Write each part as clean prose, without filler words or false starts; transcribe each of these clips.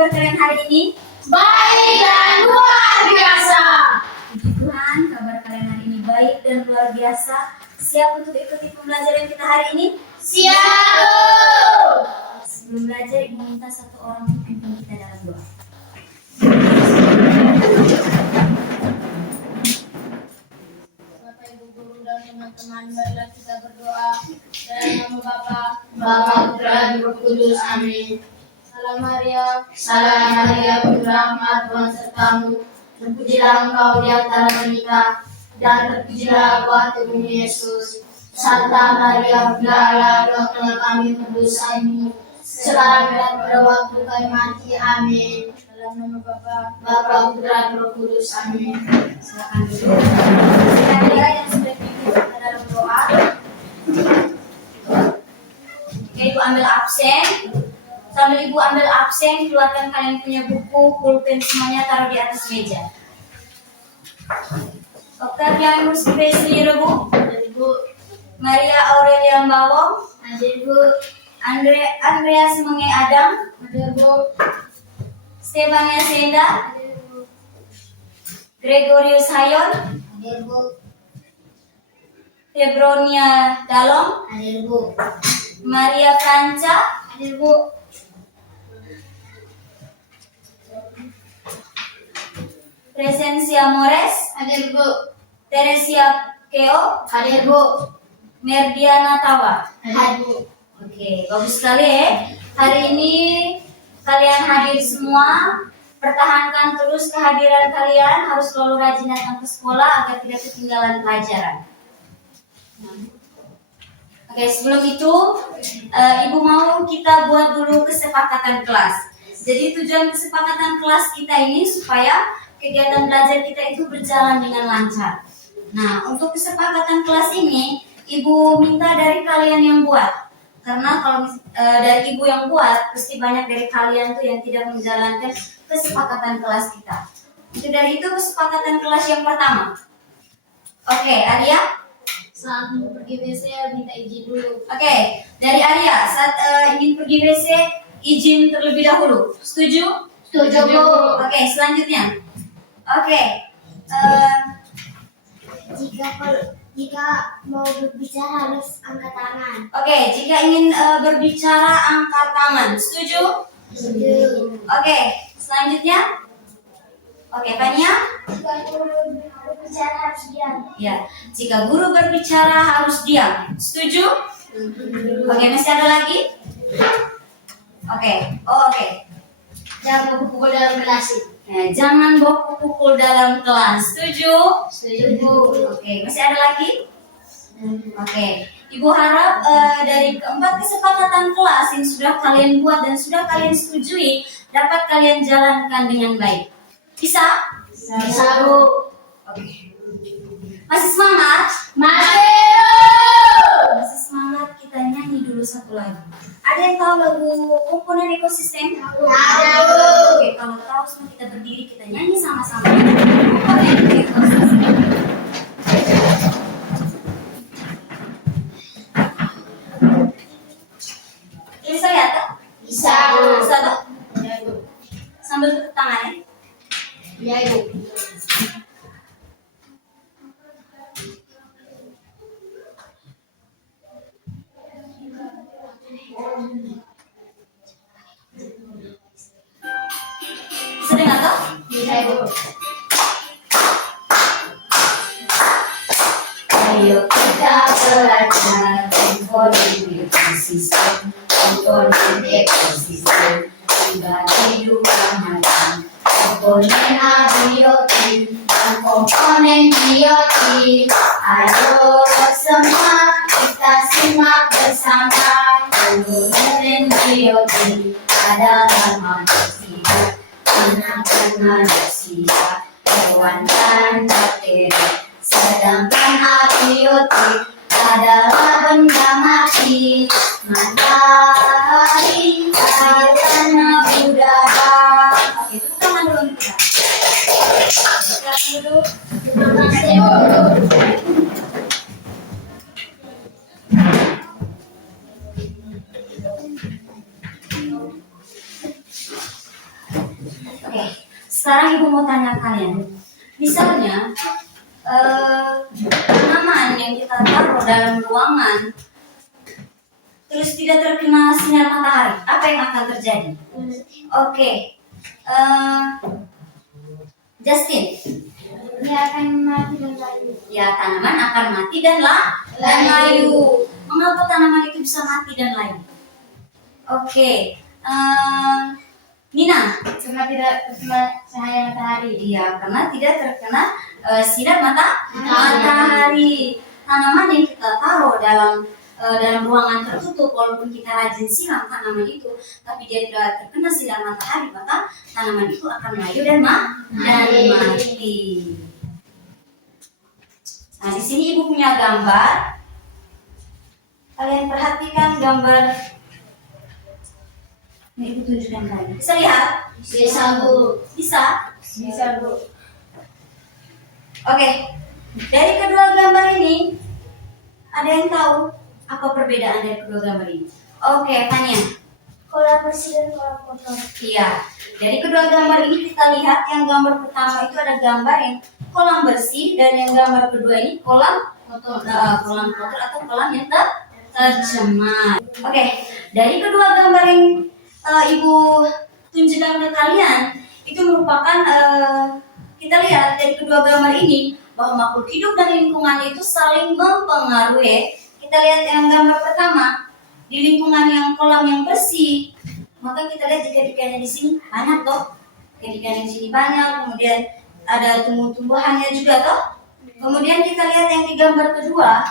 kabar kalian hari ini? Baik dan luar biasa. Puji Tuhan, kabar kalian hari ini baik dan luar biasa. Siap untuk ikuti pembelajaran kita hari ini? Siap. Sebelum belajar, Ibu minta satu orang untuk pimpin kita dalam doa. Bapak Ibu guru dan teman-teman, marilah kita berdoa dalam nama Bapa, Putra, dan Roh Kudus. Amin. Salam Maria, penuh rahmat, Tuhan sertamu. Terpujilah engkau di antara wanita, dan terpujilah buah tubuhmu Yesus. Santa Maria, Bunda Allah, doakanlah kami berdosa ini, sekarang dan pada waktu kami mati. Amin. Dalam nama Bapa, Putra, dan Roh Kudus. Amin. Silakan dulu. Saudara yang sudah pimpin kita dalam doa. Oke, Ibu ambil absen. Sambil Ibu ambil absen, keluarkan kalian punya buku, pulpen semuanya taruh di atas meja. Octavianus Spesi Rebu, Ibu, Maria Aurelia Bawong, Ibu, Andreas Menge Adam, Ibu, Stefania Senda, Gregorius Hayon, Ibu, Febronia Dalom, Ibu, Maria Franca, Ibu, Presencia Mores, Ibu, Teresia Keo, Ibu, Merdiana Tawa. Ibu. Oke, bagus sekali ya. Hari ini kalian hadir semua. Pertahankan terus kehadiran kalian. Harus selalu rajin datang ke sekolah agar tidak ketinggalan pelajaran. Oke, sebelum itu Ibu mau kita buat dulu kesepakatan kelas. Jadi tujuan kesepakatan kelas kita ini supaya kegiatan belajar kita itu berjalan dengan lancar. Nah, untuk kesepakatan kelas ini Ibu minta dari kalian yang buat. Karena kalau dari Ibu yang buat, pasti banyak dari kalian tuh yang tidak menjalankan kesepakatan kelas kita. Itu dari itu kesepakatan kelas yang pertama. Oke, Arya? Saat mau pergi WC minta izin dulu. Oke, dari Arya, saat ingin pergi WC, izin terlebih dahulu. Setuju? Setuju, Bu. Oke, selanjutnya. Oke, Jika mau berbicara harus angkat tangan. oke, jika ingin berbicara angkat tangan. Setuju? Setuju. Oke, selanjutnya. Oke, Fania? Jika guru berbicara harus diam. Ya, jika guru berbicara harus diam. Setuju? Oke, masih ada lagi? Oke, oke. Jangan pukul dalam kelas. Jangan bawa pukul dalam kelas. Setuju? Setuju, Bu. Oke, masih ada lagi? Oke, Ibu harap dari keempat kesepakatan kelas yang sudah kalian buat dan sudah kalian setujui dapat kalian jalankan dengan baik. Bisa? Bisa, Bu. Oke. Masih semangat? Masih. Masih semangat, kita nyanyi dulu satu lagu. Ada yang tahu lagu komponen ekosistem? Tahu, Bu. Oke, kalau tahu semua kita berdiri, kita nyanyi sama-sama. Komponen ekosistem. Bisa lihat tak? Bisa, Bu. Bisa tak? Ya, Bu. Sambil tepuk tangan ya. Ya, Bu. Bisa dengar tak? Bisa, Bu. Ayo kita belajar komponen ekosistem. Komponen ekosistem dibagi dua macam. Komponen abiotik dan komponen biotik. Ayo semua kita simak bersama. Komponen biotik adalah makhluk hidup, anak-anak manusia, hewan dan bakteri. Sedangkan abiotik adalah benda mati, matahari, air, tanah, udara. Oke, tepuk tangan dulu untuk kita. Silakan duduk. Terima kasih, Bu. Oke, sekarang ibu mau tanya kalian. Misalnya, tanaman yang kita taruh dalam ruangan terus tidak terkena sinar matahari, apa yang akan terjadi? Oke, Justin. Dia akan mati dan layu. Ya, tanaman akan mati dan layu. Mengapa tanaman itu bisa mati dan layu? Oke, Nina. Karena tidak terkena cahaya matahari. Iya, karena tidak terkena sinar matahari. Tanaman yang kita taruh dalam ruangan tertutup, walaupun kita rajin siram tanaman itu, tapi dia tidak terkena sinar matahari, maka tanaman itu akan layu dan mati. Nah, di sini ibu punya gambar. Kalian perhatikan gambar. Ini ibu tunjukkan lagi. Bisa lihat? Bisa, Bu. Bisa? Bisa, Bu. Oke. Dari kedua gambar ini, ada yang tahu apa perbedaan dari kedua gambar ini? Oke, Fania. Kolam bersih dan kolam kotor. Iya. Dari kedua gambar ini kita lihat yang gambar pertama itu ada gambar yang kolam bersih, dan yang gambar kedua ini kolam kotor atau kolam yang tercemar. Oke, dari kedua gambar yang ibu tunjukkan ke kalian itu merupakan kita lihat dari kedua gambar ini bahwa makhluk hidup dan lingkungan itu saling mempengaruhi. Kita lihat yang gambar pertama di lingkungan yang kolam yang bersih, maka kita lihat ikan-ikannya di sini banyak toh, ikan-ikan di sini banyak, kemudian ada tumbuh-tumbuhannya juga toh. Kemudian kita lihat yang di gambar kedua,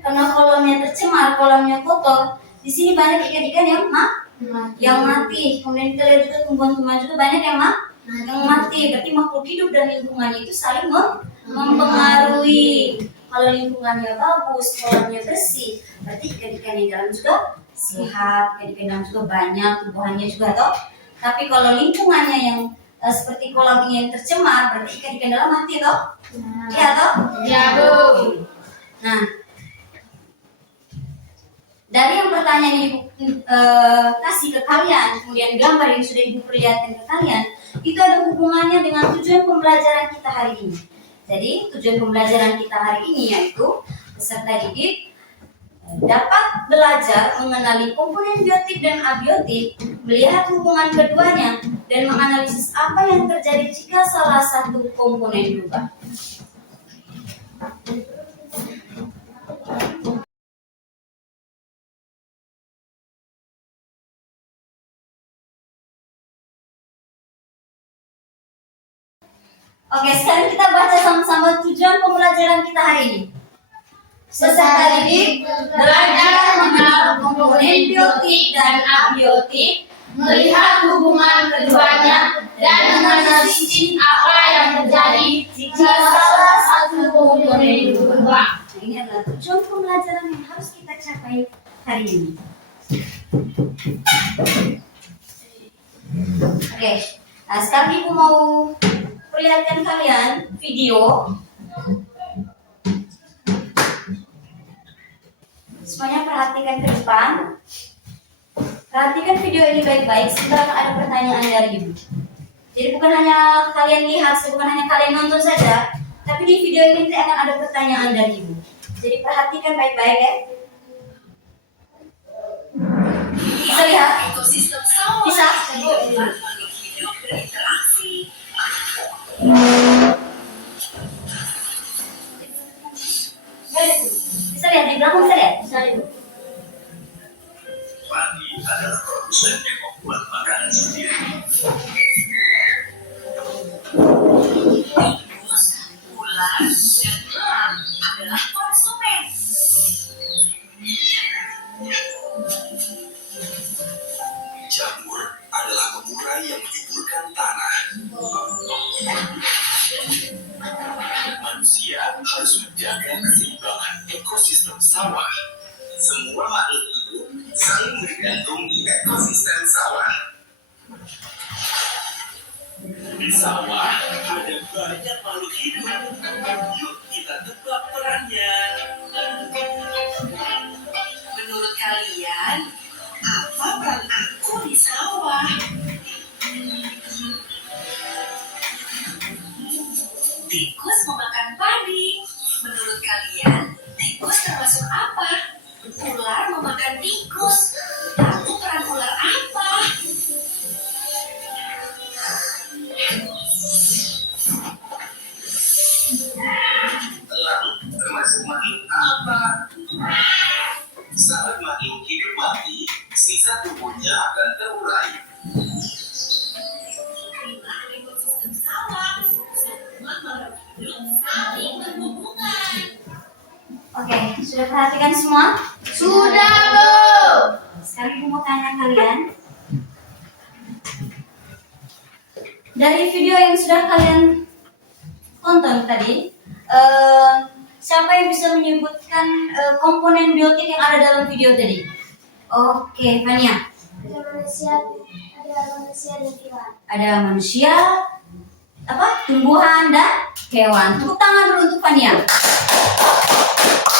karena kolamnya tercemar, kolamnya kotor, di sini banyak ikan-ikan yang mati. Kemudian kita lihat juga tumbuhan-tumbuhan juga banyak yang mati. Berarti makhluk hidup dan lingkungannya itu saling mempengaruhi. Kalau lingkungannya bagus, kolamnya bersih, berarti ikan-ikan di dalam juga sehat, ikan-ikan di dalam juga banyak, tumbuhannya juga toh. Tapi kalau lingkungannya yang seperti kolam ini yang tercemar, berarti ikan-ikan dalam mati toh. Iya toh? Ya, Bu. Nah, dari yang pertanyaan yang ibu kasih ke kalian, kemudian gambar yang sudah ibu perlihatkan ke kalian, itu ada hubungannya dengan tujuan pembelajaran kita hari ini. Jadi tujuan pembelajaran kita hari ini yaitu peserta didik dapat belajar mengenali komponen biotik dan abiotik, melihat hubungan keduanya, dan menganalisis apa yang terjadi jika salah satu komponen berubah. Oke, sekarang kita baca sama-sama tujuan pembelajaran kita hari ini. Peserta didik belajar mengenal komponen biotik dan abiotik, Melihat hubungan keduanya dan menganalisis apa yang terjadi jika salah satu komponen berubah. Nah, ini adalah tujuan pembelajaran yang harus kita capai hari ini. Oke, nah sekarang ibu mau perlihatkan kalian video. Semuanya perhatikan ke depan. Perhatikan video ini baik-baik, sebentar akan ada pertanyaan dari ibu. Jadi bukan hanya kalian lihat, bukan hanya kalian nonton saja, tapi di video ini nanti akan ada pertanyaan dari ibu. Jadi perhatikan baik-baik ya. Bisa lihat? Bisa? Bisa lihat di belakang, bisa lihat? Bisa lihat. Padi adalah produsen yang membuat makanan sendiri. Bulan dan Elang adalah konsumen. Jamur adalah pemurah yang menyuburkan tanah. Manusia harus menjaga keseimbangan ekosistem sawah. Semua makhluk hidup saling bergantung di ekosistem sawah. Di sawah ada banyak makhluk hidup. Yuk kita tebak perannya. Menurut kalian, apa peran aku di sawah? tikus memakan padi. Menurut kalian, tikus termasuk apa? Ular memakan tikus. Lalu peran ular apa? Lalu termasuk makhluk apa? Saat makhluk hidup mati, sisa tubuhnya akan terurai. Inilah ekosistem sawah. Semua makhluk hidup saling berhubungan. Oke, sudah perhatikan semua? Sudah, Bu. Sekarang aku mau tanya kalian. Dari video yang sudah kalian tonton tadi, siapa yang bisa menyebutkan komponen biotik yang ada dalam video tadi? Oke, Fania. Ada manusia dan hewan. Ada manusia, tumbuhan dan hewan. Tepuk tangan dulu untuk Fania.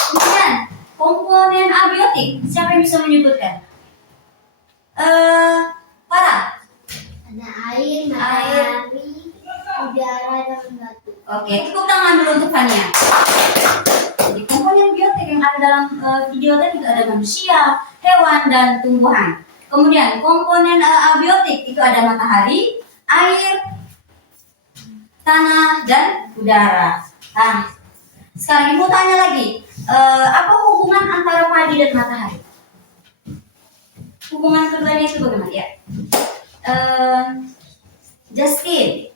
Kemudian komponen abiotik, siapa yang bisa menyebutkan? Farah. Ada air, matahari, udara, dan batu. Oke, tepuk tangan dulu untuk Fania. Jadi komponen biotik yang ada dalam video tadi itu ada manusia, hewan, dan tumbuhan. Kemudian komponen abiotik itu ada matahari, air, tanah, dan udara. Nah, sekarang ibu tanya lagi, apa hubungan antara padi dan matahari? Hubungan keduanya itu bagaimana ya? Justin.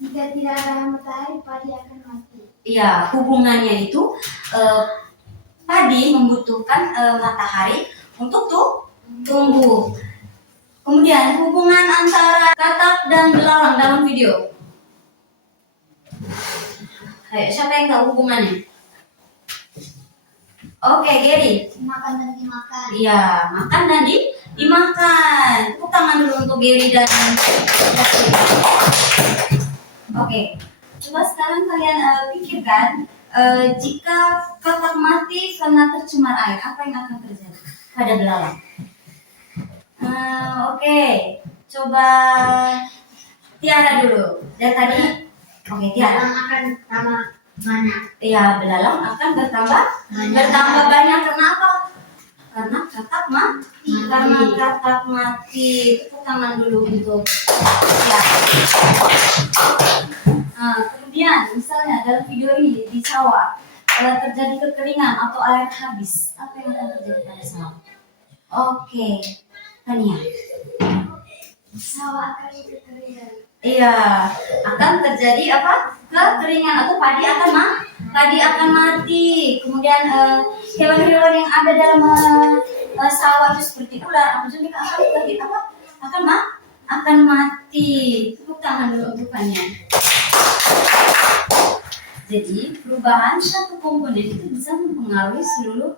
Jika tidak ada matahari, padi akan mati. Ya, hubungannya itu padi membutuhkan matahari untuk tumbuh. Kemudian hubungan antara katak dan belalang dalam video. Ayo, siapa yang tahu hubungannya? Oke, Gary. Makan dan dimakan. Iya, makan dan dimakan. Tepuk tangan dulu untuk Gary dan Justin. Oke, coba sekarang kalian pikirkan, jika katak mati karena tercemar air, apa yang akan terjadi pada belalang? Oke, coba Tiara dulu. Dan tadi, oke Tiara. Belalang akan tambah banyak. Iya, belalang akan bertambah banyak. Kenapa? Karena katak mati. Karena katak mati. Tepuk tangan dulu untuk ya. Nah, kemudian misalnya dalam video ini di sawah terjadi kekeringan atau air habis, apa yang akan terjadi pada sawah? Oke, Tania. Sawah akan kekeringan. Iya, akan terjadi apa? Kekeringan atau padi akan mati. Kemudian hewan-hewan yang ada dalam sawah itu seperti ular, juga akan mati. Tepuk tangan dulu untuk Fania. Jadi perubahan satu komponen itu bisa mempengaruhi seluruh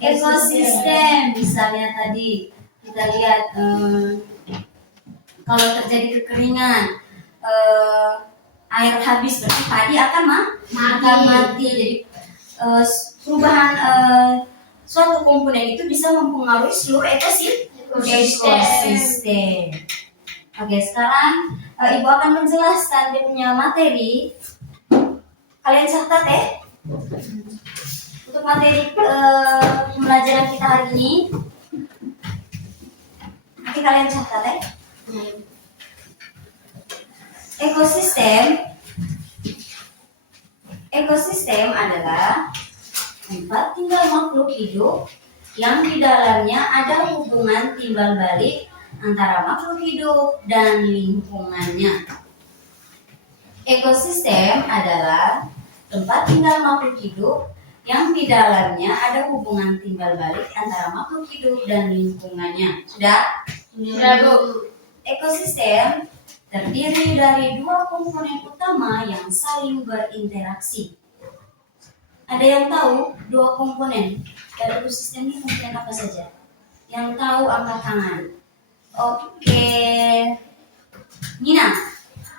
ekosistem. Misalnya tadi kita lihat kalau terjadi kekeringan, air habis, berarti padi akan mati. Jadi perubahan suatu komponen itu bisa mempengaruhi seluruh ekosistem. Oke, sekarang Ibu akan menjelaskan dia punya materi. Kalian catat ya. Untuk materi pembelajaran kita hari ini. Nanti kalian catat ya. Ekosistem adalah tempat tinggal makhluk hidup yang di dalamnya ada hubungan timbal balik antara makhluk hidup dan lingkungannya. Ekosistem adalah tempat tinggal makhluk hidup yang di dalamnya ada hubungan timbal balik antara makhluk hidup dan lingkungannya. Sudah? Sudah, Bu. Ekosistem terdiri dari dua komponen utama yang saling berinteraksi. Ada yang tahu dua komponen dari ekosistem ini komponen apa saja? Yang tahu angkat tangan. Oke, Nina.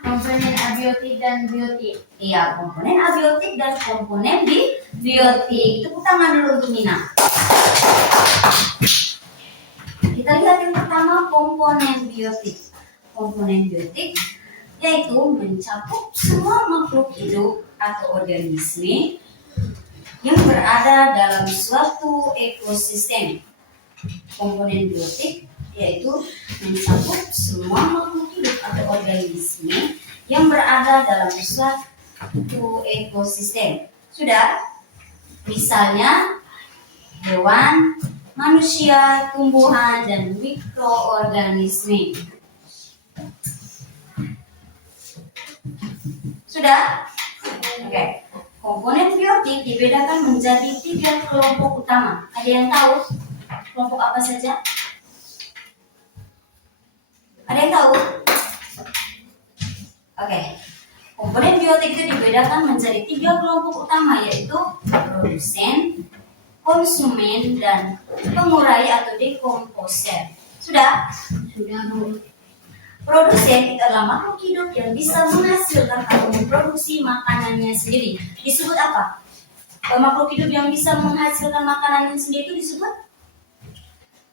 Komponen abiotik dan biotik. Iya, komponen abiotik dan komponen biotik. Tepuk tangan dulu untuk Nina. Kita lihat yang pertama, komponen biotik. Komponen biotik yaitu mencakup semua makhluk hidup atau organisme yang berada dalam suatu ekosistem. Komponen biotik yaitu mencakup semua makhluk hidup atau organisme yang berada dalam suatu ekosistem. Sudah? Misalnya hewan, manusia, tumbuhan, dan mikroorganisme. Sudah? Oke. Komponen biotik dibedakan menjadi 3 kelompok utama. Ada yang tahu kelompok apa saja? Ada yang tahu? Oke. Komponen biotik itu dibedakan menjadi 3 kelompok utama, yaitu produsen, konsumen, dan pengurai atau dekomposer. Sudah? Sudah, Bu. Produsen itu adalah makhluk hidup yang bisa menghasilkan atau memproduksi makanannya sendiri. Disebut apa? Makhluk hidup yang bisa menghasilkan makanannya sendiri itu disebut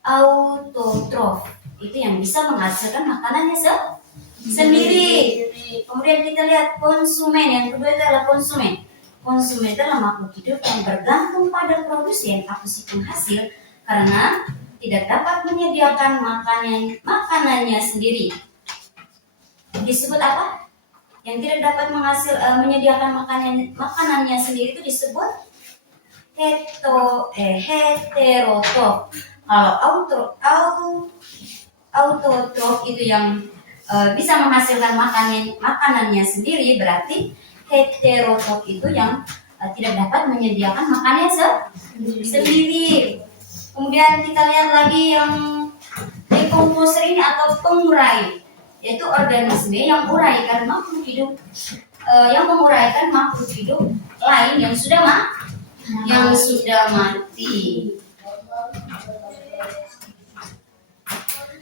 autotrof. Itu yang bisa menghasilkan makanannya sendiri. Kemudian kita lihat konsumen. Yang kedua itu adalah konsumen. Konsumen itu adalah makhluk hidup yang bergantung pada produsen atau si penghasil karena tidak dapat menyediakan makanannya sendiri. Disebut apa? Yang tidak dapat menyediakan makanannya sendiri itu disebut heterotrof. Kalau autotrof itu yang bisa menghasilkan makanannya sendiri, berarti heterotrof itu yang tidak dapat menyediakan makanannya sendiri. Kemudian kita lihat lagi yang dekomposer ini atau pengurai, yaitu organisme yang menguraikan makhluk hidup lain yang sudah mati.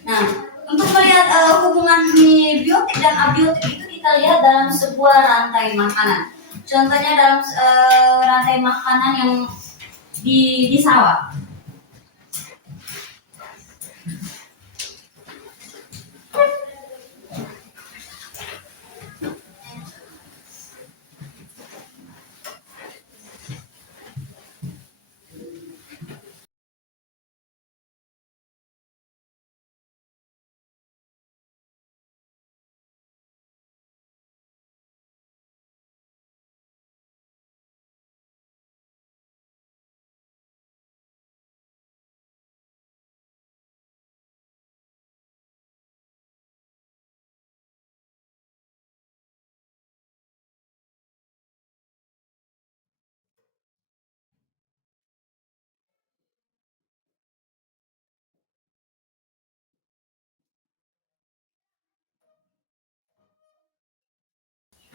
Nah, untuk melihat hubungan biotik dan abiotik itu kita lihat dalam sebuah rantai makanan. Contohnya dalam rantai makanan yang di sawah.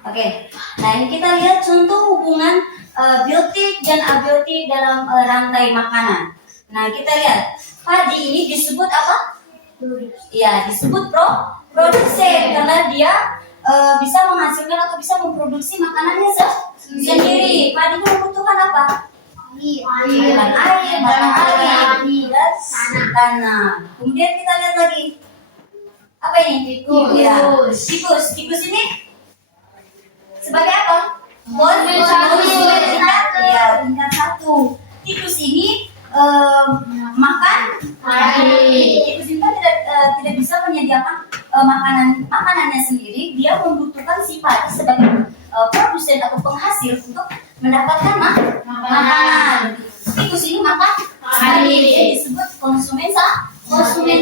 Oke, nah ini kita lihat contoh hubungan biotik dan abiotik dalam rantai makanan. Nah kita lihat padi ini disebut apa? Ya, disebut produsen karena dia bisa menghasilkan atau bisa memproduksi makanannya sendiri. Padi itu membutuhkan apa? Air, matahari, dan tanah. Kemudian kita lihat lagi apa ini? Tikus. Ya, tikus ini sebagai apa? Konsumen tingkat 1. Tikus ini makan padi. Tikus itu tidak bisa menyediakan makanannya sendiri. Dia membutuhkan si padi sebagai produsen atau penghasil untuk mendapatkan makanan. Tikus ini makan padi. Dia disebut konsumen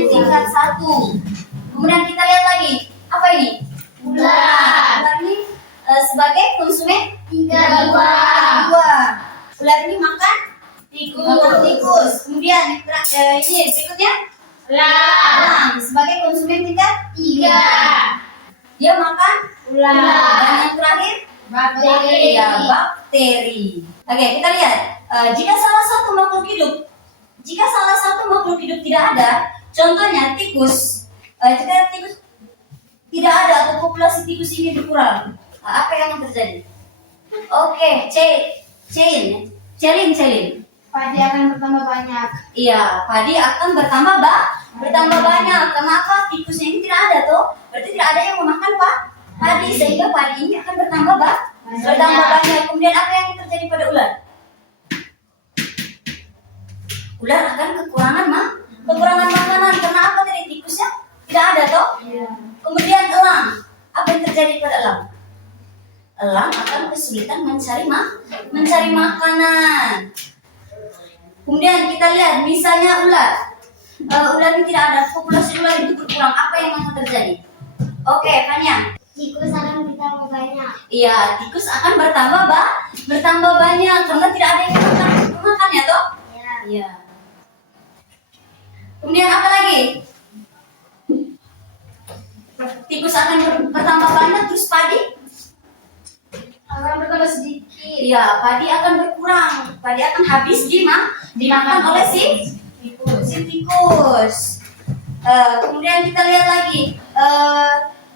tingkat 1. Kemudian kita lihat lagi apa ini? Ular. Ular ini sebagai konsumen tingkat 2. Ular ini makan tikus. Kemudian ini berikutnya elang sebagai konsumen tingkat 3. Dia makan ular. Dan yang terakhir bakteri. Oke, kita lihat jika salah satu makhluk hidup tidak ada, contohnya tikus. Jika tikus tidak ada atau populasi tikus ini berkurang, apa yang terjadi? Oke, celin. Padi akan bertambah banyak. Iya, padi akan bertambah banyak. Kenapa? Tikusnya ini tidak ada tuh. Berarti tidak ada yang memakan Padi, sehingga padi ini akan bertambah banyak. Kemudian apa yang terjadi pada ular? Ular akan kekurangan makanan. Karena apa tadi, tikusnya tidak ada toh? Kemudian elang, apa yang terjadi pada elang? Elang akan kesulitan mencari makanan. Kemudian kita lihat misalnya ular. Ular ini tidak ada, populasi ular itu berkurang. Apa yang akan terjadi? Oke, Fania. Tikus akan bertambah banyak. Iya, tikus akan bertambah banyak karena tidak ada yang makan ya toh? Iya. Kemudian apa lagi? Tikus akan bertambah banyak, terus padi Akan bertambah sedikit. iya, padi akan berkurang. Padi akan habis dimakan oleh si tikus. Kemudian kita lihat lagi,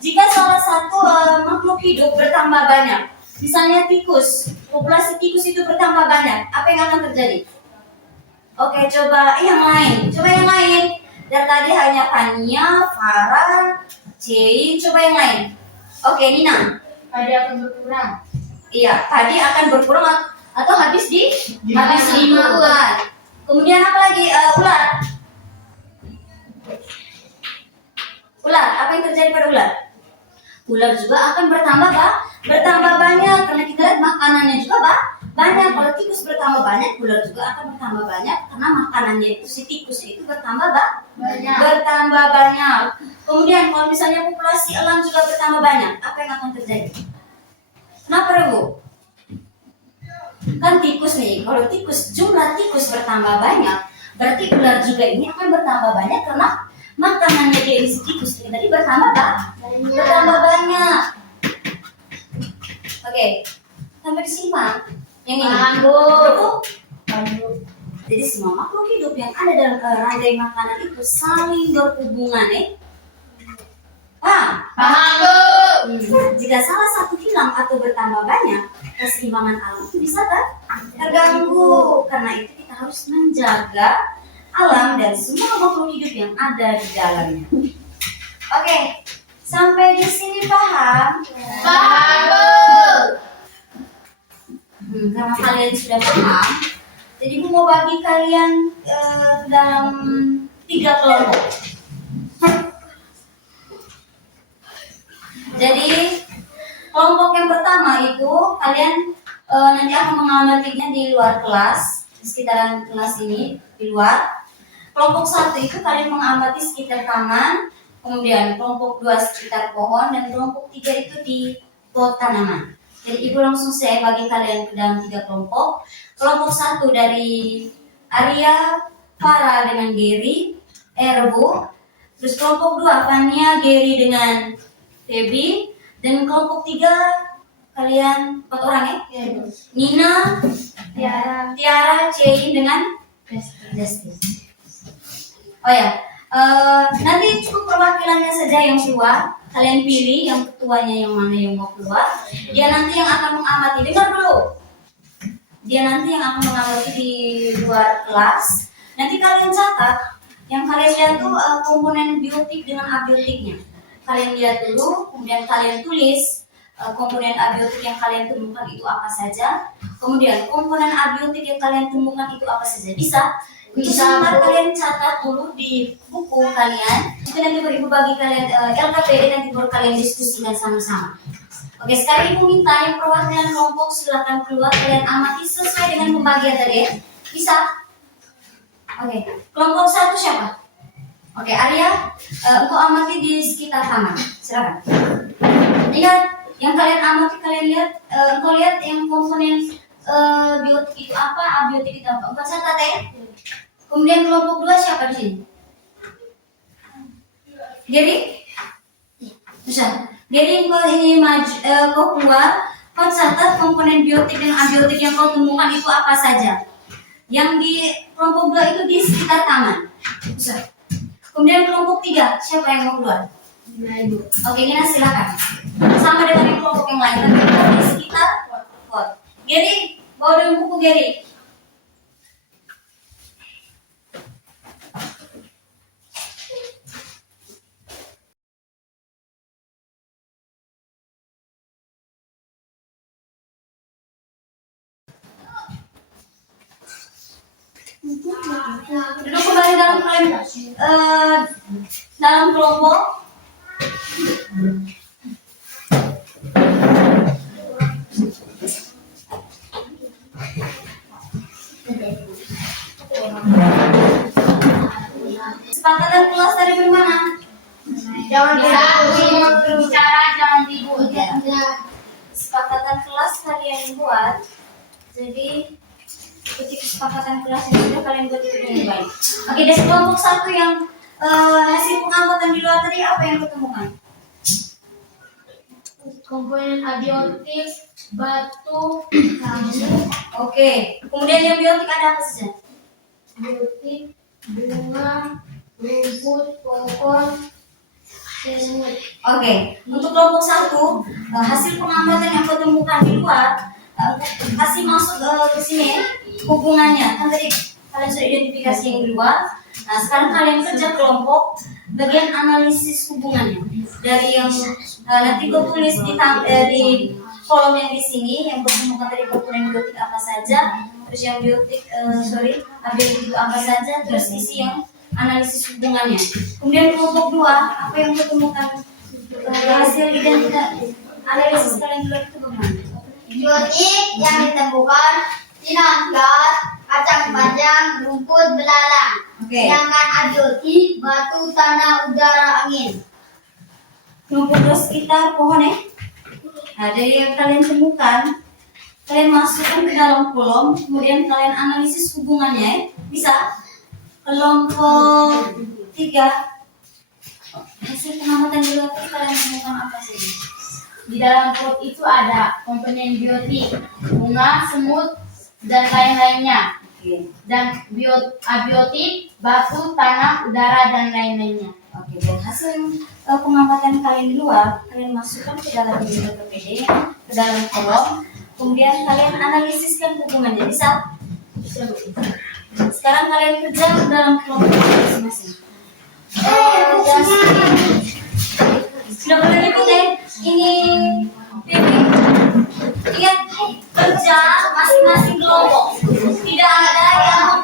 jika salah satu makhluk hidup bertambah banyak, misalnya tikus, populasi tikus itu bertambah banyak, apa yang akan terjadi? Oke, coba yang lain. Dari tadi hanya Fania, Farah, Jane, coba yang lain. Oke, Nina. Padi akan berkurang. Iya, padi akan berkurang atau habis dimakan. Kemudian apa lagi? Ular, apa yang terjadi pada ular? Ular juga akan bertambah banyak karena kita lihat makanannya juga banyak. Kalau tikus bertambah banyak, ular juga akan bertambah banyak karena makanannya itu si tikus itu bertambah banyak. Kemudian kalau misalnya populasi elang juga bertambah banyak, apa yang akan terjadi? Kenapa Rebu? Kan tikus nih, kalau jumlah tikus bertambah banyak, berarti ular juga ini akan bertambah banyak karena makanannya dia isi tikus ini tadi bertambah banyak. Oke, sampai di sini Pak. Yang ini. Padu. Jadi semua makhluk hidup yang ada dalam rantai makanan itu saling berhubungan Paham, Bu. Jika salah satu hilang atau bertambah banyak, keseimbangan alam itu bisa terganggu. Karena itu kita harus menjaga alam dan semua makhluk hidup yang ada di dalamnya. Oke, sampai di sini paham? Paham, Bu. Karena kalian sudah paham, jadi Bu mau bagi kalian dalam 3 kelompok. Jadi kelompok yang pertama itu kalian nanti akan mengamatinya di luar kelas, di sekitaran kelas ini, di luar. Kelompok 1 itu kalian mengamati sekitar taman, kemudian kelompok 2 sekitar pohon, dan kelompok 3 itu di pot tanaman. Jadi Ibu langsung saya bagi kalian ke dalam 3 kelompok. Kelompok 1 dari Arya, Farah dengan Gary, Rebu. Terus kelompok 2 Fania, Gary dengan Feby. Dan kelompok 3 kalian 4 orang ya? Nina, Tiara, Cein dengan Justice. Oh ya, nanti cukup perwakilannya saja yang keluar. Kalian pilih yang ketuanya yang mana yang mau keluar. Dia nanti yang akan mengamati. Dengar dulu. Dia nanti yang akan mengamati di luar kelas. Nanti kalian catat. Yang kalian lihat tuh komponen biotik dengan abiotiknya. Kalian lihat dulu, kemudian kalian tulis komponen abiotik yang kalian temukan itu apa saja. Kemudian komponen abiotik yang kalian temukan itu apa saja. Bisa kalian catat dulu di buku kalian. Itu nanti baru Ibu bagi kalian LKPD, nanti baru kalian diskusikan sama-sama. Oke, sekarang Ibu minta yang perwakilan kelompok silakan keluar, kalian amati sesuai dengan pembagian tadi ya. Bisa? Oke, kelompok 1 siapa? Oke, Arya, engkau amati di sekitar taman. Silakan. Lihat, yang kalian amati, kalian lihat, engkau lihat yang komponen biotik itu apa, abiotik itu apa. Engkau catat ya. Kemudian kelompok 2 siapa di sini? Gary? Bisa. Gary, engkau ini kau keluar, kau catat komponen biotik dan abiotik yang kau temukan itu apa saja. Yang di kelompok 2 itu di sekitar taman. Bisa. Kemudian kelompok 3, siapa yang mau keluar? Ibu. Oke, Nina silakan. Sama dengan yang kelompok yang lain, tapi kita di sekitar pot. Gary, bawa dulu buku Gary. Duduk kembali dalam kelompok. Kesepakatan kelas tadi bagaimana? Jangan berbicara, jangan ribut. Kesepakatan kelas kalian buat. Jadi ikuti kesepakatan kelas yang sudah kalian buat itu dengan baik. Oke, dari kelompok 1 yang hasil pengamatan di luar tadi apa yang ketemukan? Komponen abiotik, batu, Oke, kemudian yang biotik ada apa saja? biotik, bunga, rumput, pohon, semut. Oke, untuk kelompok 1 hasil pengamatan yang ketemukan di luar kasih masuk ke sini hubungannya. Kan tadi kalian sudah identifikasi yang di luar. Nah, sekarang kalian kerja kelompok bagian analisis hubungannya. Dari yang nanti gue tulis di kolom yang di sini yang ketemukan tadi komponen biotik apa saja, terus yang abiotik itu apa saja, terus isi yang analisis hubungannya. Kemudian kelompok 2 apa yang ketemukan hasil analisis kalian dulu itu bagaimana? Biotik yang ditemukan sinar gas, kacang panjang, rumput belalang. Oke. Sedangkan abiotik batu, tanah, udara, angin. Kelompok 2 sekitar pohon ya. Nah, dari yang kalian temukan, kalian masukkan ke dalam kolom, kemudian kalian analisis hubungannya. Bisa. Kelompok 3 hasil pengamatan di luar itu kalian temukan apa saja? Di dalam pot itu ada komponen biotik, bunga, semut, dan lain-lainnya. Oke. Dan abiotik, batu, tanah, udara, dan lain-lainnya. Oke, dan hasil pengamatan kalian di luar, kalian masukkan ke dalam PPD, ke dalam kolom, kemudian kalian analisiskan hubungannya. Bisa? Bisa. Sekarang kalian kerja ke dalam kelompok masing-masing. Sudah boleh ribut ya? Ini Pipi. Ingat, kerja masing-masing kelompok. Tidak ada yang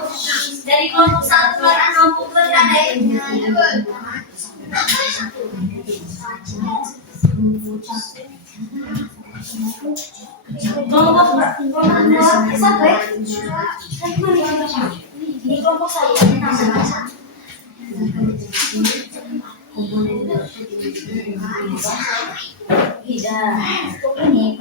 dari kelompok 1 ke kelompok 2 tidak ada yang kelompok 2 satu ya? Ini kelompok 1. Tidak, ini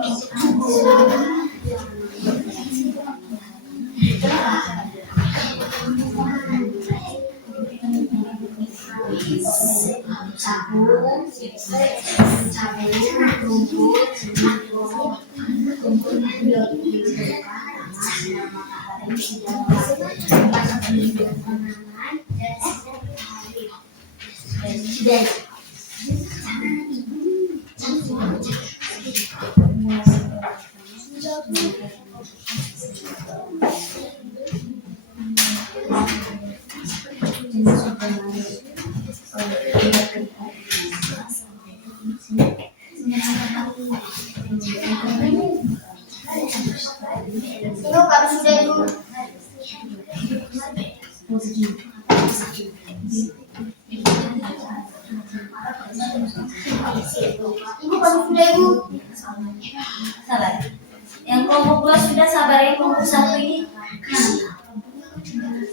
Itu kami sudah dulu. Ibu kami sudah ibu. sabar. Yang kelompok 2 sudah sabar ya, kelompok 1 ini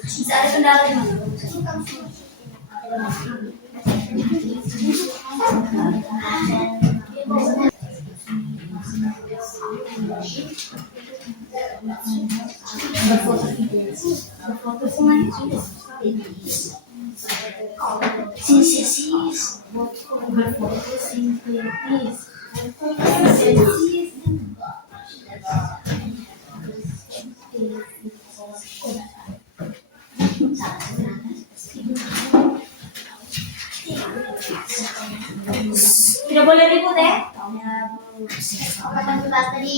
bisa ada kendala di mana? Berfoto semuanya sudah. Sintesis. Berfoto sintetis. Tidak boleh ribut ya. Angkatan kelas tadi.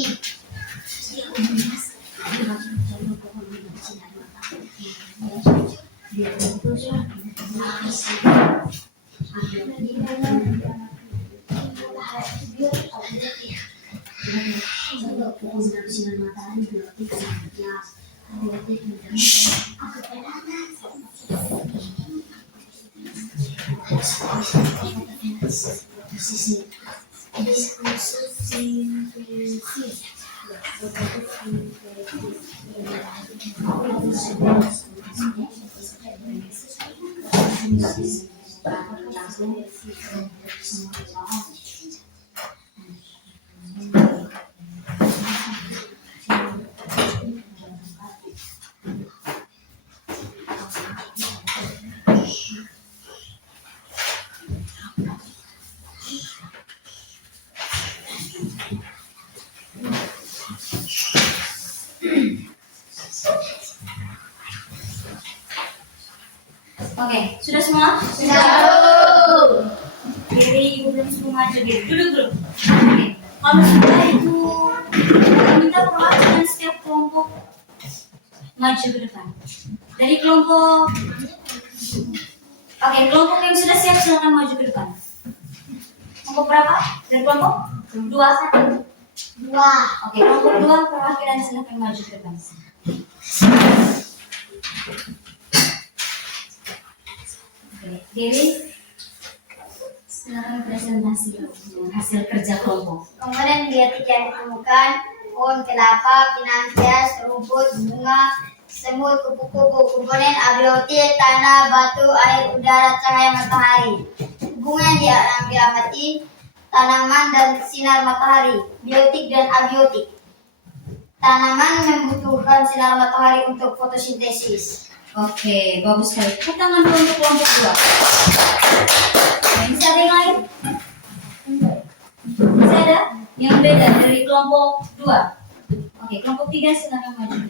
Oke, sudah semua? Sudah. Diri ibu belum semua maju diri. Duduk dulu. Oke. Kalau sudah itu minta perwakilan setiap kelompok maju ke depan. Dari kelompok Oke, kelompok yang sudah siap silakan maju ke depan. Kelompok berapa? Dari kelompok 2. 2. Oke, kelompok 2 perwakilan silakan maju ke depan. Oke, Dewi, silakan presentasi hasil kerja kelompok. Komponen biotik yang ditemukan: pohon kelapa, pinang hias, rumput, bunga, semut, kupu-kupu. Komponen abiotik: tanah, batu, air, udara, cahaya matahari. Hubungan yang diamati: tanaman dan sinar matahari. Biotik dan abiotik. Tanaman membutuhkan sinar matahari untuk fotosintesis. Oke, bagus sekali. Tepuk tangan dulu untuk kelompok 2. Masih ada yang lain? Masih ada yang beda dari kelompok 2? Oke, kelompok 3 silakan maju.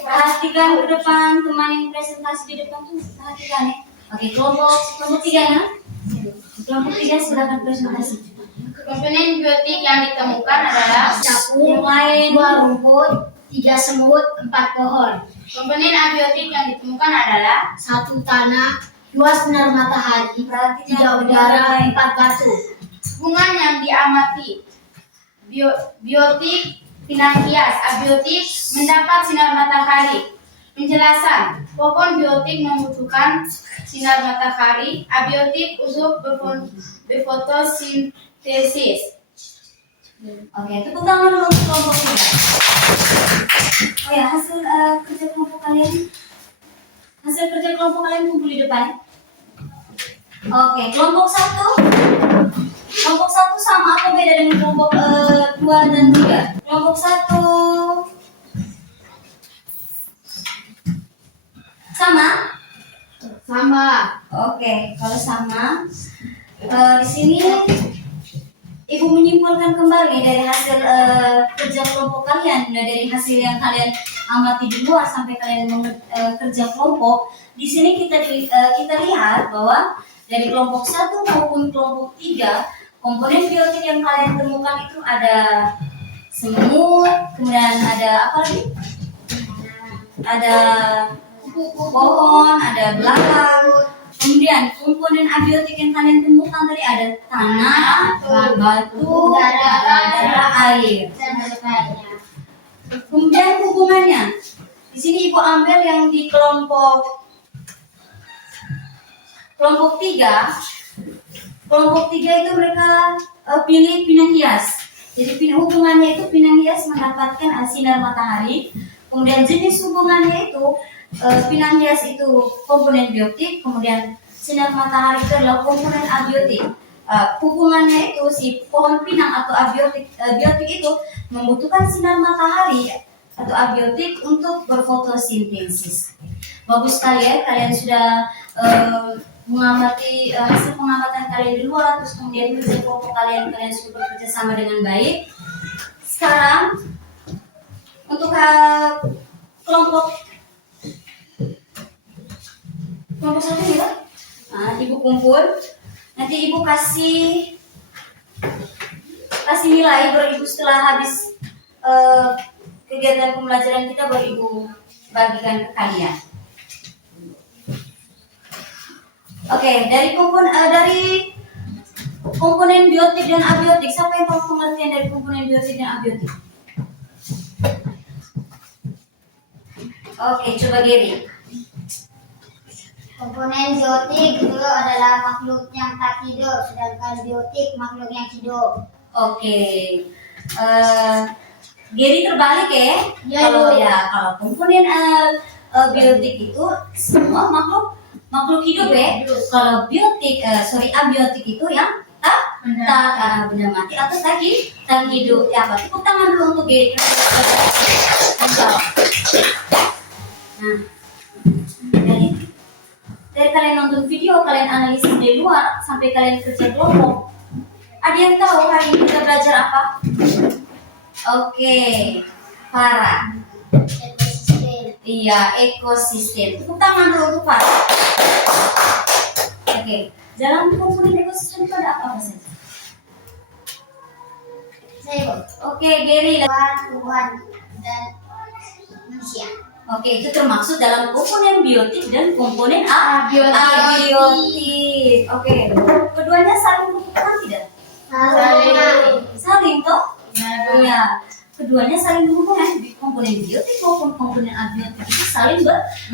Perhatikan ke depan, teman yang presentasi di depan tuh perhatikan ya. Oke, kelompok 3 ya. Kelompok 3 silakan presentasi. Komponen biotik yang ditemukan adalah Yang lain 2 rumput, 3 semut, 4 pohon. komponen abiotik yang ditemukan adalah 1 tanah, 2 sinar matahari, 3 perhatikan udara, 4 batu. hubungan yang diamati. Biotik pinang hias, abiotik mendapat sinar matahari. Penjelasan: pohon biotik membutuhkan sinar matahari, abiotik untuk berfotosintesis. Oke, tepuk tangan dulu untuk kelompok 3. Oh ya, hasil kerja kelompok kalian. Hasil kerja kelompok kalian kumpul di depan. Oke, kelompok 1. Kelompok 1 sama atau beda dengan kelompok 2 dan 3? Kelompok 1 sama? Sama. Oke, kalau sama, di sini Ibu menyimpulkan kembali dari hasil kerja kelompok kalian, dari hasil yang kalian amati di luar sampai kalian kerja kelompok. Di sini kita lihat bahwa dari kelompok 1 maupun kelompok 3, komponen biotik yang kalian temukan itu ada semut, kemudian ada apa lagi? Ada pohon, ada belakang. Kemudian komponen abiotik yang kalian temukan tadi ada tanah, batu, udara, air. Kemudian hubungannya, di sini Ibu ambil yang di kelompok 3. Kelompok 3 itu mereka pilih pinang hias. Jadi hubungannya itu pinang hias mendapatkan sinar matahari. Kemudian jenis hubungannya itu pinang hias itu komponen biotik, kemudian sinar matahari itu adalah komponen abiotik. Hubungannya itu si pohon pinang atau biotik itu membutuhkan sinar matahari atau abiotik untuk berfotosintesis. Bagus sekali ya, kalian sudah mengamati hasil pengamatan kalian di luar, terus kemudian kerja kelompok kalian sudah bekerja sama dengan baik. Sekarang untuk kelompok 1 ya, Ibu kumpul, nanti Ibu kasih nilai baru Ibu setelah habis kegiatan pembelajaran kita baru Ibu bagikan ke kalian. Oke, dari komponen biotik dan abiotik, siapa yang tahu pengertian dari komponen biotik dan abiotik? Oke, coba Gary. Komponen biotik itu adalah makhluk yang tak hidup, sedangkan biotik makhluk yang hidup. Oke. Gary terbalik ya. Ya, Kalau Bu. kalau komponen biotik itu semua makhluk hidup ya. Kalau abiotik itu yang tak benda mati atau tak hidup. Ya, berarti tepuk tangan dulu untuk Gary. Nah, dari kalian nonton video, kalian analisis dari luar, sampai kalian kerja kelompok. Ada yang tahu hari ini kita belajar apa? Oke, Farah. Ekosistem. Iya, ekosistem. Tepuk tangan dulu untuk Farah. Oke, dalam komponen ekosistem itu ada apa saja? Saya Oke, Gary. tumbuhan dan manusia. Oke, itu termasuk dalam komponen biotik dan komponen Abiotik. abiotik. Oke, keduanya saling berhubungan tidak? Saling toh? Iya. Keduanya saling berhubungan. Di komponen biotik maupun komponen abiotik itu saling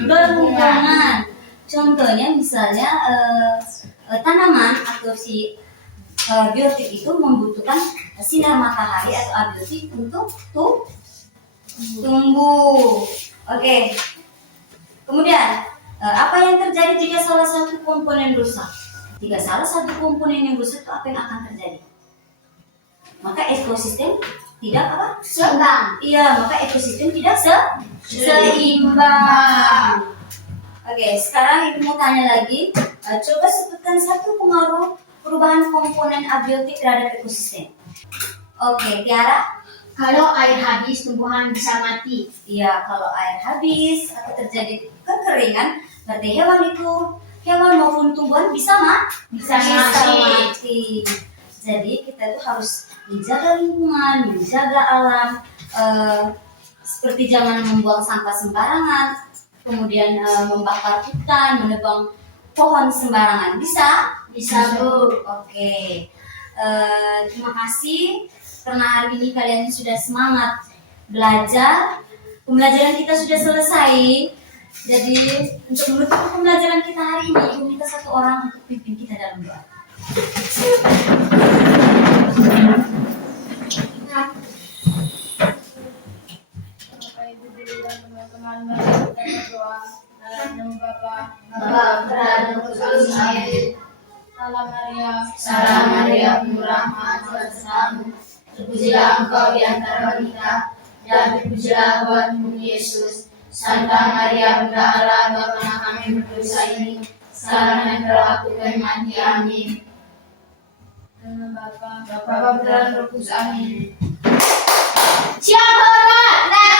berhubungan. Contohnya misalnya tanaman atau si biotik itu membutuhkan sinar matahari atau abiotik untuk tumbuh. Oke. Kemudian apa yang terjadi jika salah satu komponen rusak? Jika salah satu komponen yang rusak itu apa yang akan terjadi? Maka ekosistem tidak apa? Seimbang. Iya, maka ekosistem tidak seimbang. Oke, sekarang ibu mau tanya lagi. Coba sebutkan satu pengaruh perubahan komponen abiotik terhadap ekosistem. Oke, Tiara. Kalau air habis, tumbuhan bisa mati. Iya, kalau air habis atau terjadi kekeringan, berarti hewan maupun tumbuhan bisa mati. Jadi kita tuh harus menjaga lingkungan, menjaga alam, seperti jangan membuang sampah sembarangan, kemudian membakar hutan, menebang pohon sembarangan. Bisa Bu. Oke. Terima kasih karena hari ini kalian sudah semangat belajar. Pembelajaran kita sudah selesai. Jadi untuk menutup pembelajaran kita hari ini, ibu minta satu orang untuk pimpin kita dalam doa. Bapak Ibu guru dan teman-teman, mari kita berdoa. Dalam nama Bapa, Putra, dan Roh Kudus. Amin. Salam Maria, penuh rahmat, Tuhan bersamamu. Terpujilah engkau di antara wanita, dan terpujilah buatmu Yesus. Santa Maria, Bunda Allah, doakanlah kami berdosa ini, sekarang dan pada waktu kami mati. Amin. Bapa, Putra, dan Roh Kudus. Amin. Siap hormat.